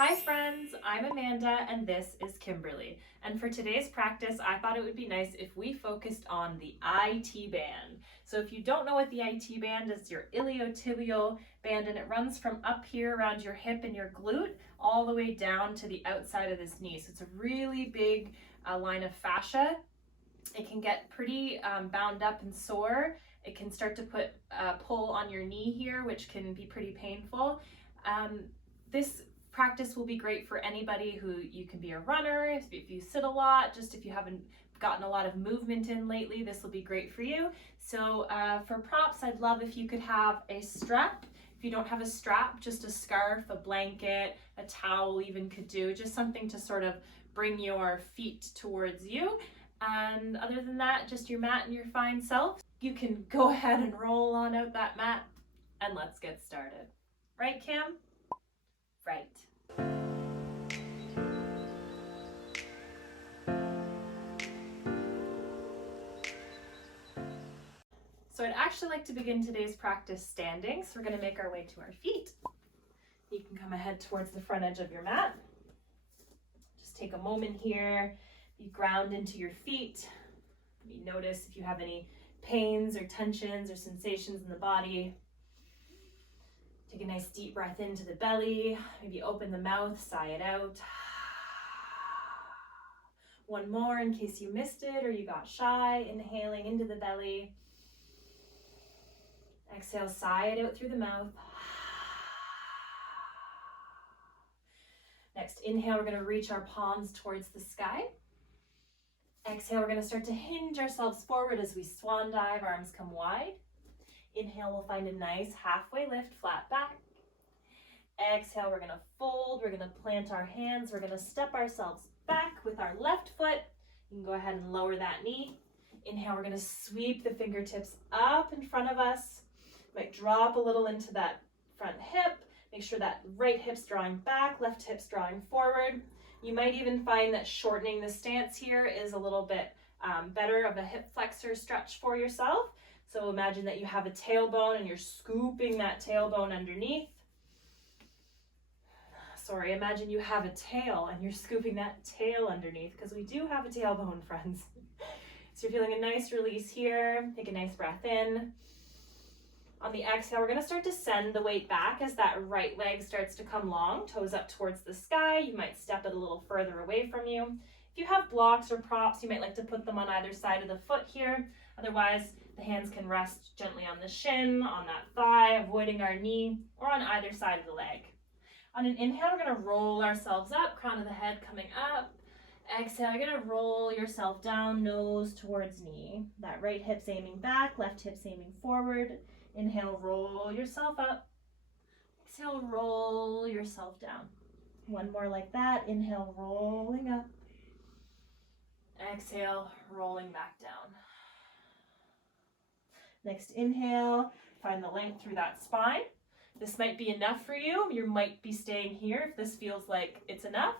Hi friends, I'm Amanda and this is Kimberly. And for today's practice, I thought it would be nice if we focused on the IT band. So if you don't know what the IT band is, your iliotibial band, and it runs from up here around your hip and your glute all the way down to the outside of this knee. So it's a really big line of fascia. It can get pretty bound up and sore. It can start to put pull on your knee here, which can be pretty painful. This practice will be great for anybody who you can be a runner, if you sit a lot, just if you haven't gotten a lot of movement in lately, this will be great for you. So for props, I'd love if you could have a strap. If you don't have a strap, just a scarf, a blanket, a towel even could do, just something to sort of bring your feet towards you. And other than that, just your mat and your fine self. You can go ahead and roll on out that mat and let's get started. Right, Cam? Right. So I'd actually like to begin today's practice standing. So we're going to make our way to our feet. You can come ahead towards the front edge of your mat. Just take a moment here, be ground into your feet. Maybe notice if you have any pains or tensions or sensations in the body. Take a nice deep breath into the belly, maybe open the mouth, sigh it out. One more in case you missed it or you got shy, inhaling into the belly. Exhale, sigh it out through the mouth. Next, inhale, we're going to reach our palms towards the sky. Exhale, we're going to start to hinge ourselves forward as we swan dive, arms come wide. Inhale, we'll find a nice halfway lift, flat back. Exhale, we're going to fold, we're going to plant our hands, we're going to step ourselves back with our left foot. You can go ahead and lower that knee. Inhale, we're going to sweep the fingertips up in front of us. Might drop a little into that front hip. Make sure that right hip's drawing back, left hip's drawing forward. You might even find that shortening the stance here is a little bit better of a hip flexor stretch for yourself. So imagine that you have a tailbone and you're scooping that tailbone underneath. Sorry, imagine you have a tail and you're scooping that tail underneath, because we do have a tailbone, friends. So you're feeling a nice release here. Take a nice breath in. On the exhale, we're going to start to send the weight back as that right leg starts to come long, toes up towards the sky. You might step it a little further away from you. If you have blocks or props, you might like to put them on either side of the foot here. Otherwise, the hands can rest gently on the shin, on that thigh, avoiding our knee, or on either side of the leg. On an inhale, we're going to roll ourselves up, crown of the head coming up. Exhale, you're going to roll yourself down, nose towards knee. That right hip's aiming back, left hip's aiming forward. Inhale, roll yourself up. Exhale, roll yourself down. One more like that. Inhale, rolling up. Exhale, rolling back down. Next inhale, find the length through that spine. This might be enough for you. You might be staying here if this feels like it's enough.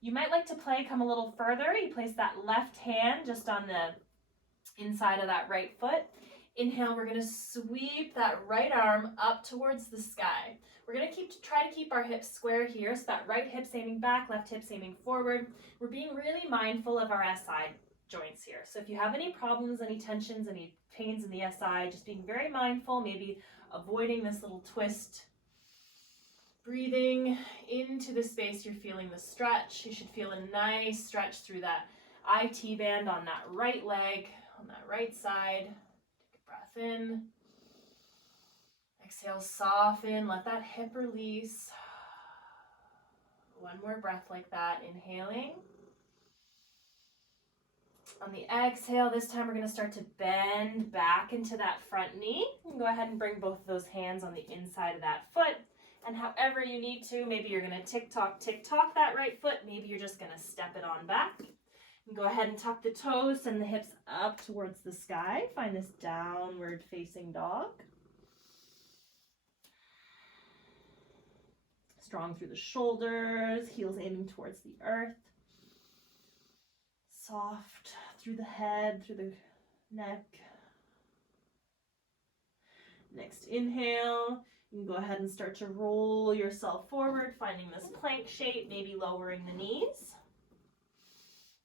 You might like to come a little further. You place that left hand just on the inside of that right foot. Inhale, we're going to sweep that right arm up towards the sky. We're going to try to keep our hips square here, so that right hip's aiming back, left hip's aiming forward. We're being really mindful of our SI joints here. So if you have any problems, any tensions, any pains in the SI, just being very mindful, maybe avoiding this little twist. Breathing into the space, you're feeling the stretch. You should feel a nice stretch through that IT band on that right leg, on that right side. Breath in. Exhale, soften, let that hip release. One more breath like that, inhaling. On the exhale, this time we're going to start to bend back into that front knee. You can go ahead and bring both of those hands on the inside of that foot. And however you need to, maybe you're going to tick-tock that right foot. Maybe you're just going to step it on back. And go ahead and tuck the toes, send the hips up towards the sky. Find this downward facing dog. Strong through the shoulders, heels aiming towards the earth. Soft through the head, through the neck. Next inhale, You can go ahead and start to roll yourself forward, finding this plank shape, maybe lowering the knees.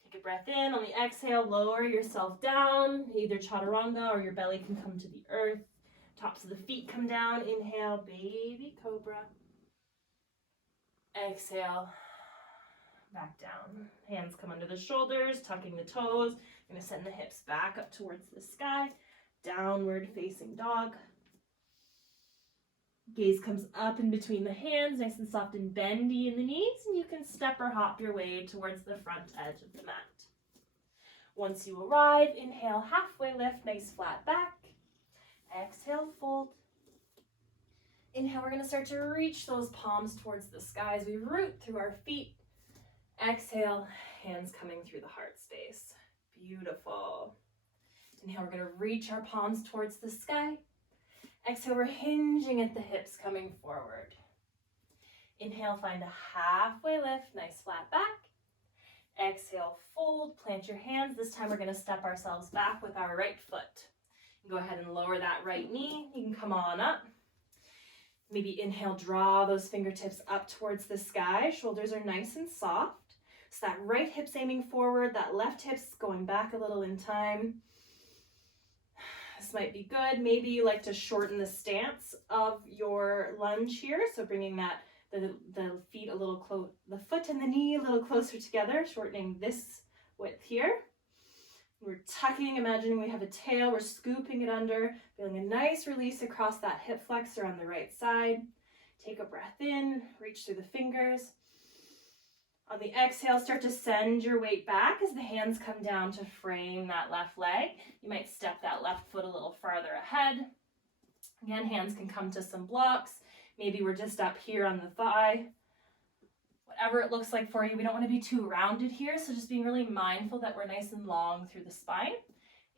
Take a breath in. On the exhale, lower yourself down. Either chaturanga or your belly can come to the earth. Tops of the feet come down. Inhale, baby cobra. Exhale, back down. Hands come under the shoulders, tucking the toes. I'm going to send the hips back up towards the sky. Downward facing dog. Gaze comes up in between the hands, nice and soft and bendy in the knees, and you can step or hop your way towards the front edge of the mat. Once you arrive, inhale, halfway lift, nice flat back. Exhale, fold. Inhale, we're going to start to reach those palms towards the sky as we root through our feet. Exhale, hands coming through the heart space. Beautiful. Inhale, we're going to reach our palms towards the sky. Exhale, we're hinging at the hips coming forward. Inhale, find a halfway lift, nice flat back. Exhale, fold, plant your hands. This time we're going to step ourselves back with our right foot. Go ahead and lower that right knee. You can come on up. Maybe inhale, draw those fingertips up towards the sky. Shoulders are nice and soft. So that right hip's aiming forward, that left hip's going back a little in time. This might be good. Maybe you like to shorten the stance of your lunge here. So bringing that the feet a little close, the foot and the knee a little closer together, shortening this width here. We're tucking, imagining we have a tail, we're scooping it under, feeling a nice release across that hip flexor on the right side. Take a breath in, reach through the fingers. On the exhale, start to send your weight back as the hands come down to frame that left leg. You might step that left foot a little farther ahead. Again, hands can come to some blocks. Maybe we're just up here on the thigh. Whatever it looks like for you, we don't want to be too rounded here, so just being really mindful that we're nice and long through the spine.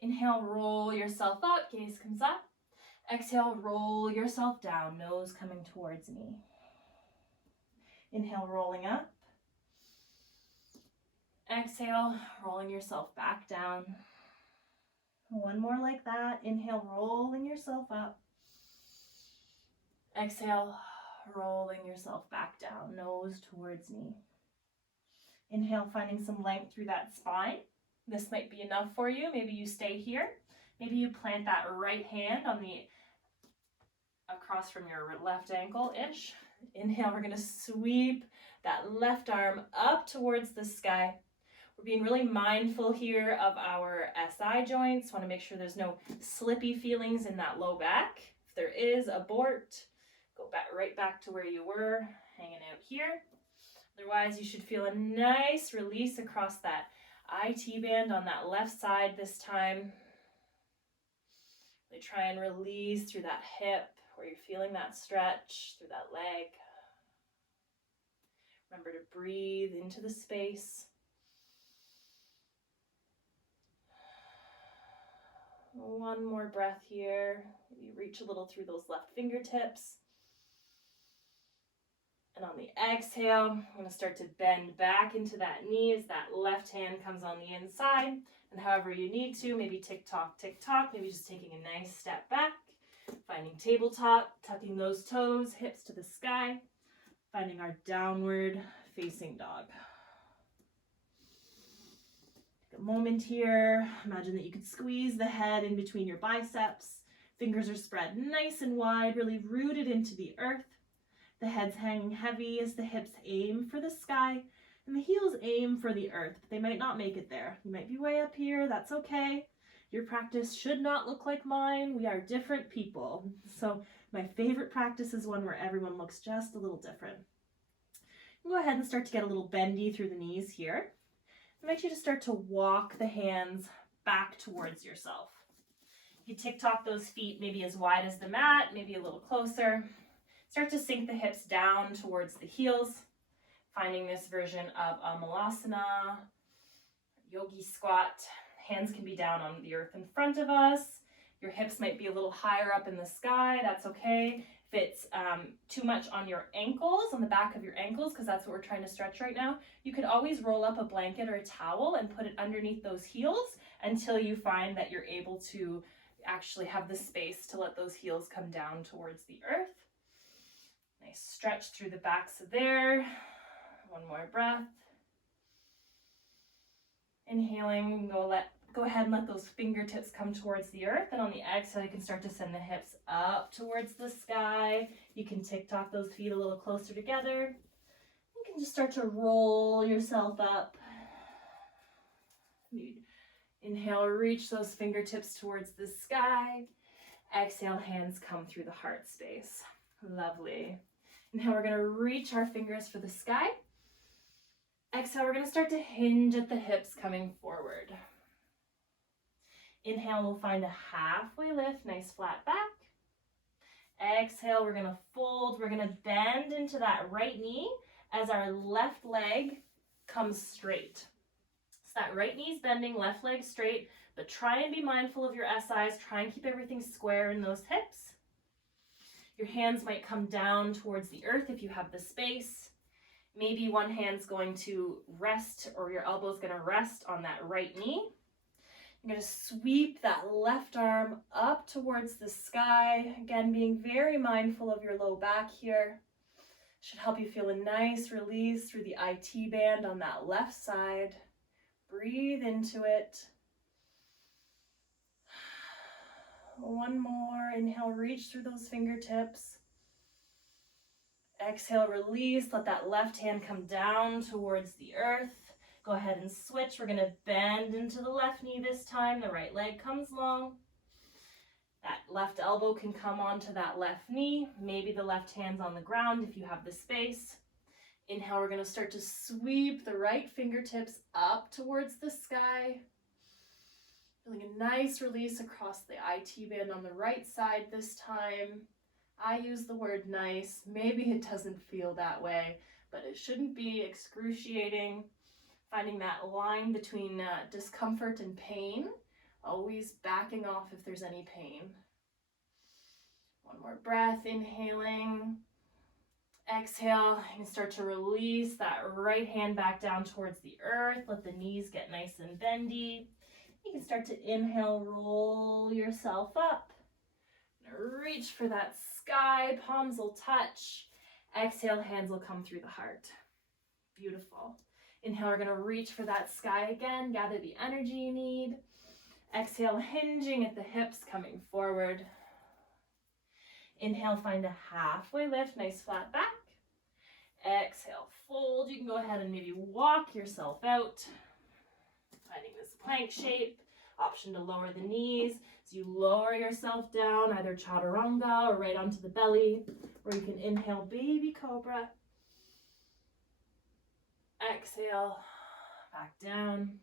Inhale, roll yourself up, gaze comes up. Exhale, roll yourself down, nose coming towards knee. Inhale, rolling up. Exhale, rolling yourself back down. One more like that. Inhale, rolling yourself up. Exhale, rolling yourself back down, nose towards knee. Inhale, finding some length through that spine. This might be enough for you. Maybe you stay here. Maybe you plant that right hand on the across from your left ankle-ish. Inhale, we're going to sweep that left arm up towards the sky. We're being really mindful here of our SI joints. Want to make sure there's no slippy feelings in that low back. If there is, abort. Go back right back to where you were, hanging out here. Otherwise, you should feel a nice release across that IT band on that left side this time. Really try and release through that hip where you're feeling that stretch through that leg. Remember to breathe into the space. One more breath here. Maybe reach a little through those left fingertips. And on the exhale, I'm going to start to bend back into that knee as that left hand comes on the inside. And however you need to, maybe tick-tock, maybe just taking a nice step back. Finding tabletop, tucking those toes, hips to the sky. Finding our downward facing dog. Take a moment here. Imagine that you could squeeze the head in between your biceps. Fingers are spread nice and wide, really rooted into the earth. The head's hanging heavy as the hips aim for the sky and the heels aim for the earth, but they might not make it there. You might be way up here, that's okay. Your practice should not look like mine. We are different people. So my favorite practice is one where everyone looks just a little different. Go ahead and start to get a little bendy through the knees here. I invite you to start to walk the hands back towards yourself. You tick-tock those feet maybe as wide as the mat, maybe a little closer. Start to sink the hips down towards the heels, finding this version of a malasana, yogi squat. Hands can be down on the earth in front of us. Your hips might be a little higher up in the sky. That's okay. If it's too much on your ankles, on the back of your ankles, because that's what we're trying to stretch right now, you could always roll up a blanket or a towel and put it underneath those heels until you find that you're able to actually have the space to let those heels come down towards the earth. Nice stretch through the backs of there. One more breath. Inhaling, go ahead and let those fingertips come towards the earth, and on the exhale you can start to send the hips up towards the sky. You can tick-tock those feet a little closer together. You can just start to roll yourself up. Inhale, reach those fingertips towards the sky. Exhale, hands come through the heart space. Lovely. Inhale, we're going to reach our fingers for the sky. Exhale, we're going to start to hinge at the hips coming forward. Inhale, we'll find a halfway lift, nice flat back. Exhale, we're going to fold. We're going to bend into that right knee as our left leg comes straight. So that right knee's bending, left leg straight, but try and be mindful of your SIs. Try and keep everything square in those hips. Your hands might come down towards the earth if you have the space. Maybe one hand's going to rest, or your elbow's going to rest on that right knee. You're going to sweep that left arm up towards the sky. Again, being very mindful of your low back here. Should help you feel a nice release through the IT band on that left side. Breathe into it. One more. Inhale, reach through those fingertips. Exhale, release. Let that left hand come down towards the earth. Go ahead and switch. We're going to bend into the left knee this time. The right leg comes long. That left elbow can come onto that left knee. Maybe the left hand's on the ground if you have the space. Inhale, we're going to start to sweep the right fingertips up towards the sky. Feeling a nice release across the IT band on the right side this time. I use the word nice. Maybe it doesn't feel that way, but it shouldn't be excruciating. Finding that line between discomfort and pain. Always backing off if there's any pain. One more breath, inhaling. Exhale, and start to release that right hand back down towards the earth. Let the knees get nice and bendy. You can start to inhale, roll yourself up. Reach for that sky, palms will touch. Exhale, hands will come through the heart. Beautiful. Inhale, we're going to reach for that sky again. Gather the energy you need. Exhale, hinging at the hips, coming forward. Inhale, find a halfway lift, nice flat back. Exhale, fold. You can go ahead and maybe walk yourself out. Finding this plank shape. Option to lower the knees. So you lower yourself down, either chaturanga or right onto the belly. Or you can inhale, baby cobra. Exhale, back down.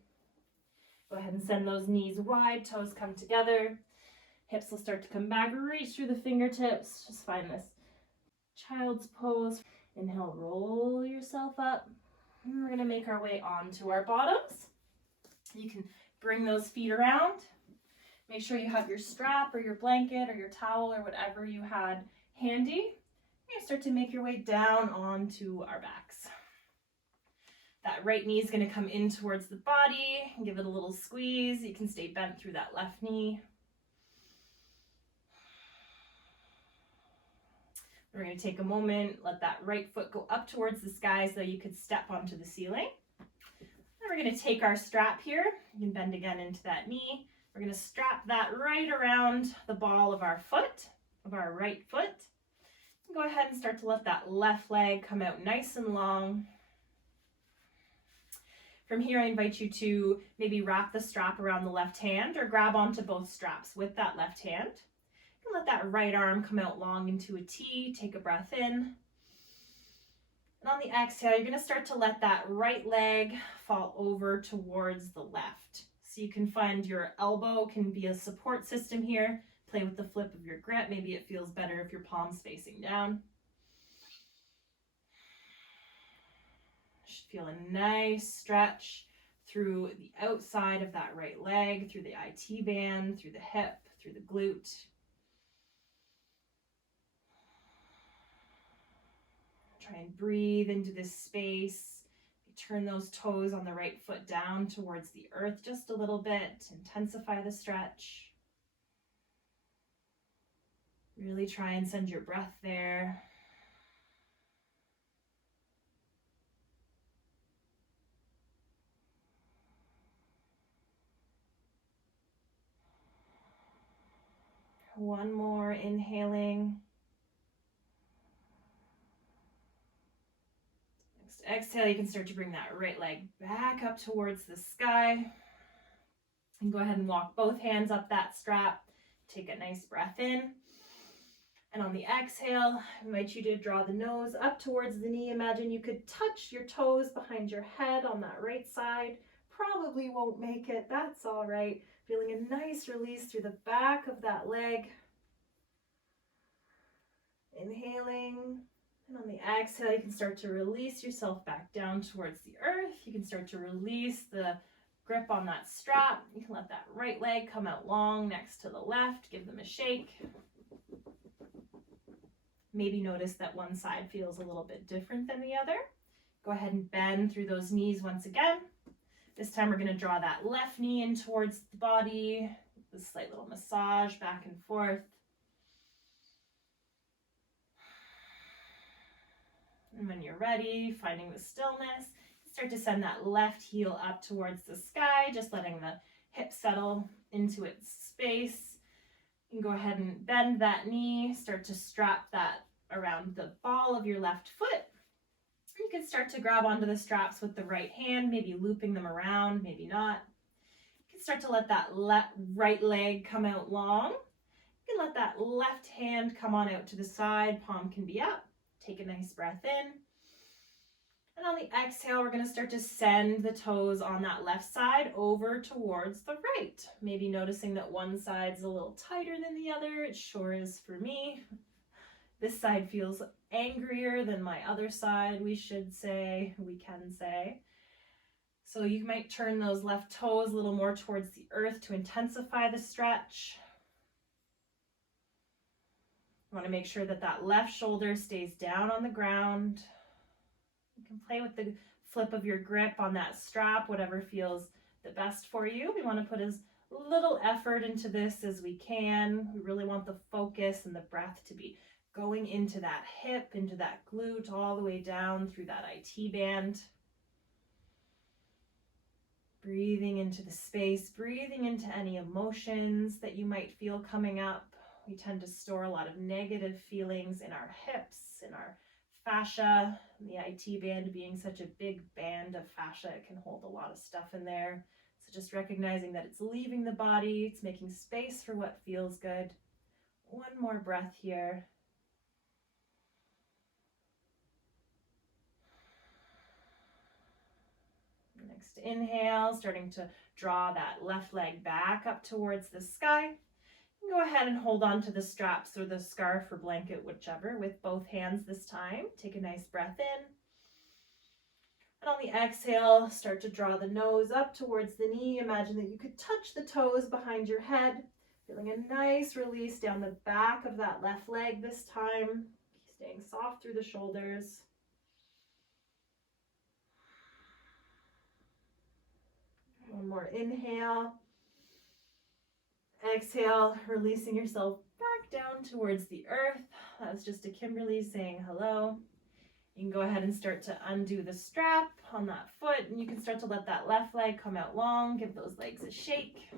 Go ahead and send those knees wide, toes come together. Hips will start to come back, reach through the fingertips. Just find this child's pose. Inhale, roll yourself up. And we're gonna make our way onto our bottoms. You can bring those feet around. Make sure you have your strap or your blanket or your towel or whatever you had handy. You're gonna start to make your way down onto our backs. That right knee is going to come in towards the body and give it a little squeeze. You can stay bent through that left knee. We're going to take a moment, let that right foot go up towards the sky so you could step onto the ceiling. Then we're going to take our strap here. You can bend again into that knee. We're going to strap that right around the ball of our foot, of our right foot. And go ahead and start to let that left leg come out nice and long. From here, I invite you to maybe wrap the strap around the left hand or grab onto both straps with that left hand. And let that right arm come out long into a T. Take a breath in. And on the exhale, you're going to start to let that right leg fall over towards the left. So you can find your elbow can be a support system here. Play with the flip of your grip. Maybe it feels better if your palm's facing down. Should feel a nice stretch through the outside of that right leg, through the IT band, through the hip, through the glute. Try and breathe into this space. Turn those toes on the right foot down towards the earth just a little bit. Intensify the stretch. Really try and send your breath there. One more, inhaling. Next exhale, you can start to bring that right leg back up towards the sky. And go ahead and walk both hands up that strap. Take a nice breath in. And on the exhale, I invite you to draw the nose up towards the knee. Imagine you could touch your toes behind your head on that right side. Probably won't make it, that's all right. Feeling a nice release through the back of that leg. Inhaling. And on the exhale, you can start to release yourself back down towards the earth. You can start to release the grip on that strap. You can let that right leg come out long next to the left. Give them a shake. Maybe notice that one side feels a little bit different than the other. Go ahead and bend through those knees once again. This time we're going to draw that left knee in towards the body. A slight little massage back and forth. And when you're ready, finding the stillness, start to send that left heel up towards the sky, just letting the hip settle into its space. You can go ahead and bend that knee, start to strap that around the ball of your left foot. You can start to grab onto the straps with the right hand, maybe looping them around, maybe not. You can start to let that right leg come out long. You can let that left hand come on out to the side, palm can be up. Take a nice breath in. And on the exhale, we're going to start to send the toes on that left side over towards the right. Maybe noticing that one side's a little tighter than the other. It sure is for me. This side feels angrier than my other side, we can say. So you might turn those left toes a little more towards the earth to intensify the stretch. You want to make sure that that left shoulder stays down on the ground. You can play with the flip of your grip on that strap, whatever feels the best for you. We want to put as little effort into this as we can. We really want the focus and the breath to be going into that hip, into that glute, all the way down through that IT band. Breathing into the space, breathing into any emotions that you might feel coming up. We tend to store a lot of negative feelings in our hips, in our fascia. The IT band being such a big band of fascia, it can hold a lot of stuff in there. So just recognizing that it's leaving the body, it's making space for what feels good. One more breath here. Next inhale, starting to draw that left leg back up towards the sky. Go ahead and hold on to the straps or the scarf or blanket, whichever, with both hands this time. Take a nice breath in. And on the exhale, start to draw the nose up towards the knee. Imagine that you could touch the toes behind your head. Feeling a nice release down the back of that left leg this time. Staying soft through the shoulders. One more inhale. Exhale, releasing yourself back down towards the earth. That was just a Kimberly saying hello. You can go ahead and start to undo the strap on that foot, and you can start to let that left leg come out long. Give those legs a shake.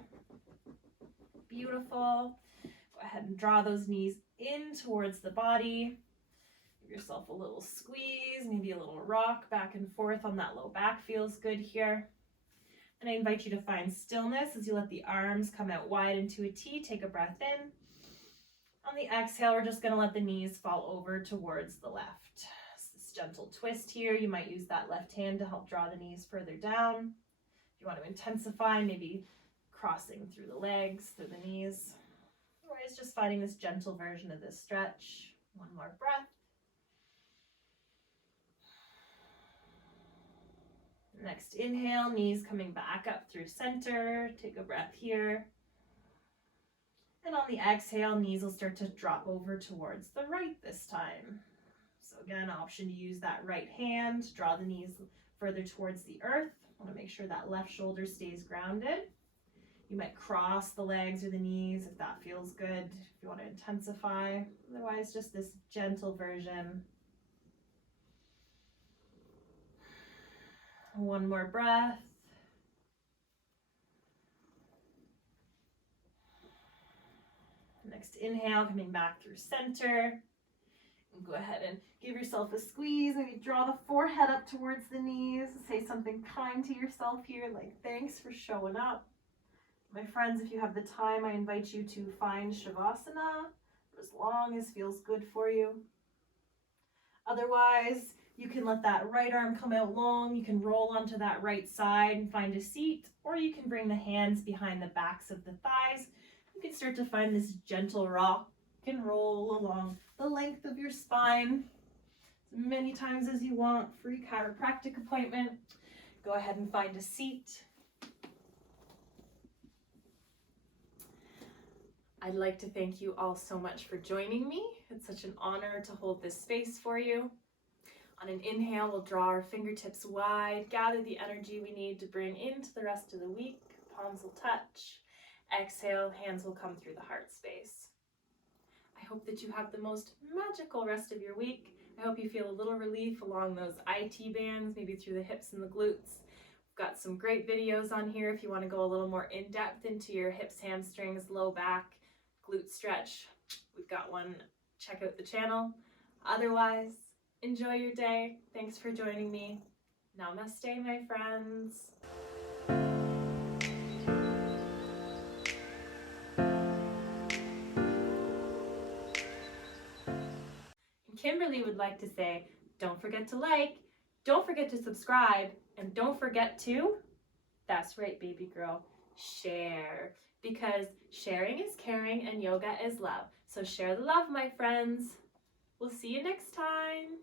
Beautiful. Go ahead and draw those knees in towards the body. Give yourself a little squeeze, maybe a little rock back and forth on that low back. Feels good here. And I invite you to find stillness as you let the arms come out wide into a T. Take a breath in. On the exhale, we're just going to let the knees fall over towards the left. This gentle twist here. You might use that left hand to help draw the knees further down. If you want to intensify, maybe crossing through the legs, through the knees. Otherwise, just finding this gentle version of this stretch. One more breath. Next inhale, knees coming back up through center. Take a breath here. And on the exhale, knees will start to drop over towards the right this time. So again, option to use that right hand, draw the knees further towards the earth. Want to make sure that left shoulder stays grounded. You might cross the legs or the knees if that feels good, if you want to intensify. Otherwise, just this gentle version. One more breath. Next inhale, coming back through center. And go ahead and give yourself a squeeze. Maybe draw the forehead up towards the knees. Say something kind to yourself here, like thanks for showing up. My friends, if you have the time, I invite you to find Shavasana for as long as feels good for you. Otherwise, you can let that right arm come out long. You can roll onto that right side and find a seat, or you can bring the hands behind the backs of the thighs. You can start to find this gentle rock. You can roll along the length of your spine as many times as you want. Free chiropractic appointment. Go ahead and find a seat. I'd like to thank you all so much for joining me. It's such an honor to hold this space for you. On an inhale, we'll draw our fingertips wide, gather the energy we need to bring into the rest of the week. Palms will touch. Exhale, hands will come through the heart space. I hope that you have the most magical rest of your week. I hope you feel a little relief along those IT bands, maybe through the hips and the glutes. We've got some great videos on here if you want to go a little more in depth into your hips, hamstrings, low back, glute stretch. We've got one. Check out the channel. Otherwise, enjoy your day. Thanks for joining me. Namaste, my friends. And Kimberly would like to say, don't forget to like, don't forget to subscribe, and don't forget to, that's right, baby girl, share. Because sharing is caring and yoga is love. So share the love, my friends. We'll see you next time.